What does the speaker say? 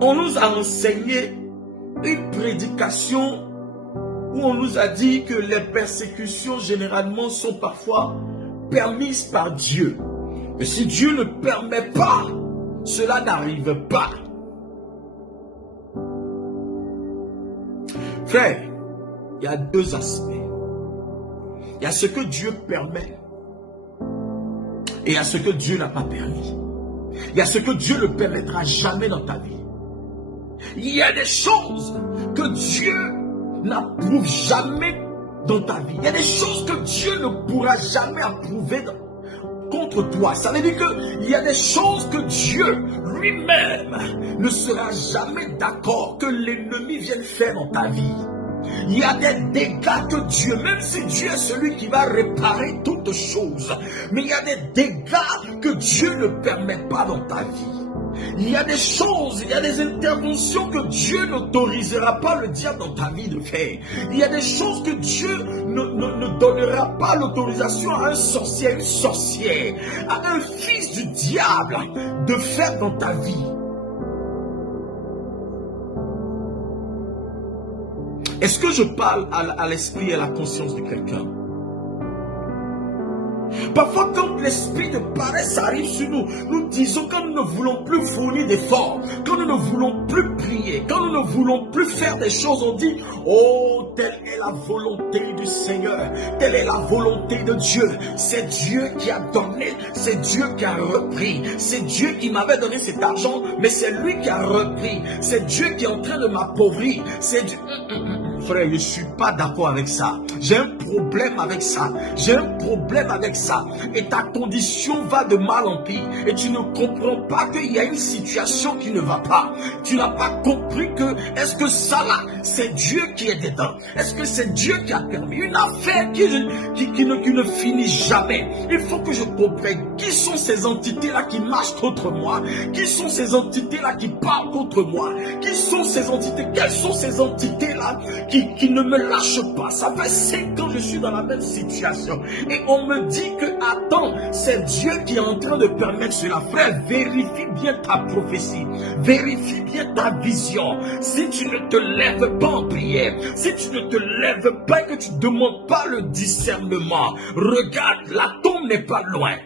On nous a enseigné une prédication où on nous a dit que les persécutions généralement sont parfois permises par Dieu. Mais si Dieu ne permet pas, cela n'arrive pas. Frère, il y a deux aspects. Il y a ce que Dieu permet et il y a ce que Dieu n'a pas permis. Il y a ce que Dieu ne permettra jamais dans ta vie. Il y a des choses que Dieu n'approuve jamais dans ta vie. Il y a des choses que Dieu ne pourra jamais approuver contre toi. Ça veut dire qu'il y a des choses que Dieu lui-même ne sera jamais d'accord que l'ennemi vienne faire dans ta vie. Il y a des dégâts que Dieu, même si Dieu est celui qui va réparer toutes choses, mais il y a des dégâts que Dieu ne permet pas dans ta vie. Il y a des choses, il y a des interventions que Dieu n'autorisera pas le diable dans ta vie de faire. Il y a des choses que Dieu ne donnera pas l'autorisation à un sorcier, à une sorcière, à un fils du diable de faire dans ta vie. Est-ce que je parle à l'esprit et à la conscience de quelqu'un? Parfois, quand l'esprit de paresse arrive sur nous, nous disons quand nous ne voulons plus fournir d'efforts, quand nous ne voulons plus prier, quand nous ne voulons plus faire des choses, on dit « Oh, telle est la volonté du Seigneur, telle est la volonté de Dieu. C'est Dieu qui a donné, c'est Dieu qui a repris. C'est Dieu qui m'avait donné cet argent, mais c'est lui qui a repris. C'est Dieu qui est en train de m'appauvrir. C'est Dieu... » Frère, je ne suis pas d'accord avec ça. J'ai un problème avec ça. J'ai un problème avec ça. Et ta condition va de mal en pire. Et tu ne comprends pas qu'il y a une situation qui ne va pas. Tu n'as pas compris que est-ce que ça là, c'est Dieu qui est dedans. Est-ce que c'est Dieu qui a permis une affaire qui ne finit jamais. Il faut que je comprenne qui sont ces entités-là qui marchent contre moi. Qui sont ces entités-là qui parlent contre moi. Qui sont ces entités? Quelles sont ces entités-là qui ne me lâchent pas? Ça fait 5 ans que je suis dans la même situation. Et on me dit que, attends, c'est Dieu qui est en train de permettre cela. Frère, vérifie bien ta prophétie. Vérifie bien ta vision. Si tu ne te lèves pas en prière, si tu ne te lèves pas et que tu ne demandes pas le discernement, regarde, la tombe n'est pas loin.